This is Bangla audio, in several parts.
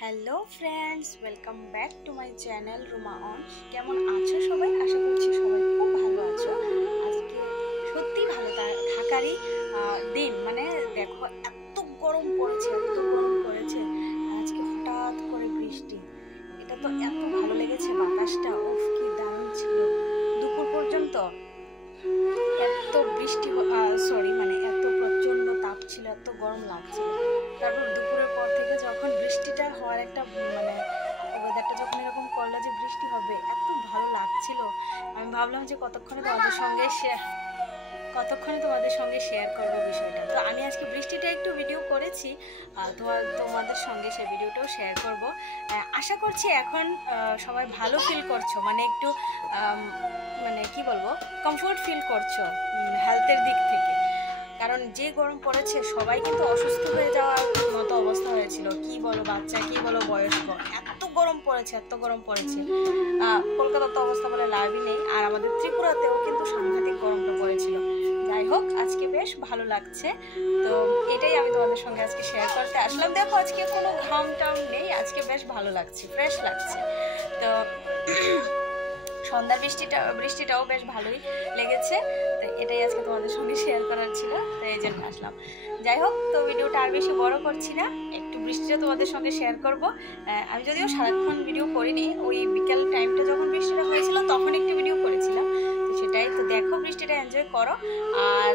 Hello friends, welcome back to my channel Ruma on. কেমন আছো সবাই? আশা করছি সবাই খুব ভালো আছো। আজকে সত্যি ভালো থাকারই দিন। মানে দেখো, এত গরম পড়েছে, এত গরম পড়েছে। আজকে হঠাৎ করে বৃষ্টি, এটা তো এত ভালো লেগেছে। বাতাসটা উফ কি দারুণ ছিল। দুপুর পর্যন্ত এত বৃষ্টি মানে এত প্রচন্ড তাপ ছিল, এত গরম লাগছিল। তারপর দুপুরের পর থেকে যখন বৃষ্টিটা হওয়ার একটা মানে ওয়েদারটা যখন এরকম করলো যে বৃষ্টি হবে, এত ভালো লাগছিল। আমি ভাবলাম যে কতক্ষণে তোমাদের সঙ্গে শেয়ার করবো বিষয়টা। তো আমি আজকে বৃষ্টিটা একটু ভিডিও করেছি, তোমাদের সঙ্গে সেই ভিডিওটাও শেয়ার করব। আশা করছি এখন সবাই ভালো ফিল করছো, মানে একটু মানে কি বলবো, কমফোর্ট ফিল করছো হেলথের দিক থেকে। কারণ যে গরম পড়েছে সবাই কিন্তু অসুস্থ হয়ে যাওয়ার মতো অবস্থা হয়েছিল। কি বলো বাচ্চা, কি বলো বয়স্ক, এত গরম পড়েছে, এত গরম পড়েছে। কলকাতার তো অবস্থা বলে লাভই নেই। আর আমাদের ত্রিপুরাতেও কিন্তু সাংঘাতিক গরমটা পড়েছিল। যাই হোক, আজকে বেশ ভালো লাগছে। তো এটাই আমি তোমাদের সঙ্গে আজকে শেয়ার করতে আসলাম। দেখো, আজকে কোনো ঘাম টাম নেই, আজকে বেশ ভালো লাগছে, ফ্রেশ লাগছে। তো সন্ধ্যার বৃষ্টিটাও বেশ ভালোই লেগেছে। তো এটাই আজকে তোমাদের সঙ্গে শেয়ার করার ছিল, তো এই জন্য আসলাম। যাই হোক, তো ভিডিওটা আর বেশি বড় করছি না, একটু বৃষ্টিটা তোমাদের সঙ্গে শেয়ার করব। আমি যদিও সারাক্ষণ ভিডিও করিনি, ওই বিকেল টাইমটা যখন বৃষ্টিটা হয়েছিল তখন একটু ভিডিও করেছিলাম। তো সেটাই, তো দেখো বৃষ্টিটা এনজয় করো। আর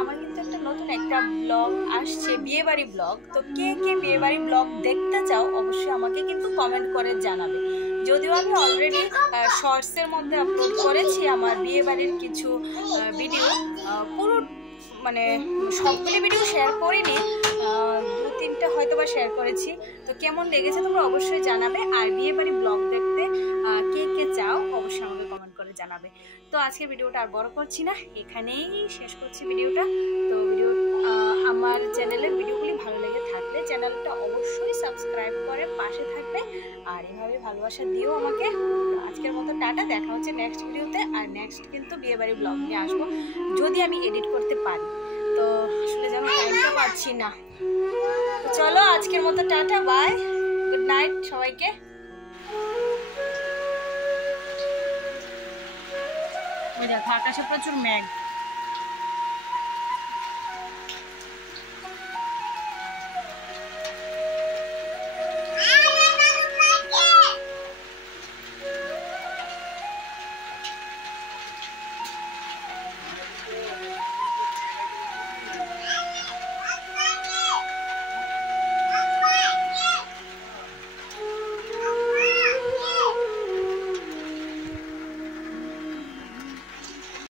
আমার কিন্তু নতুন একটা ব্লগ আসছে, বিয়েবাড়ি ব্লগ। তো কে কে বিয়েবাড়ি ব্লগ দেখতে চাও অবশ্যই আমাকে কিন্তু কমেন্ট করে জানাবে। যদিও আমি অলরেডি শর্টসের মধ্যে আপলোড করেছি আমার বিয়েবাড়ির কিছু ভিডিও, পুরো মানে সবগুলি ভিডিও শেয়ার করিনি, দু তিনটা হয়তো বা শেয়ার করেছি। তো কেমন লেগেছে তোমরা অবশ্যই জানাবে। আর বিয়েবাড়ি ব্লগ দেখতে কে কে চাও অবশ্যই আমাকে কমেন্ট করে জানাবে। তো আজকে ভিডিওটা আর বড় করছি না, এখানেই শেষ করছি ভিডিওটা। তো আমার চ্যানেলের ভিডিওগুলি ভালো লেগে থাকলে চ্যানেলটা অবশ্যই সাবস্ক্রাইব করে পাশে থাকবে। আর এভাবে ভালোবাসা দিও আমাকে। আজকের মতো টাটা, দেখা হচ্ছে নেক্সট ভিডিওতে। আর নেক্সট কিন্তু বিয়েবাড়ি ব্লগ নিয়ে আসবো, যদি আমি এডিট করতে পারি। তো আসলে যেন টাইমটা পাচ্ছি না। তো চলো, আজকের মতো টাটা, বাই, গুড নাইট সবাইকে। ওই দেখো আকাশে প্রচুর মেঘ।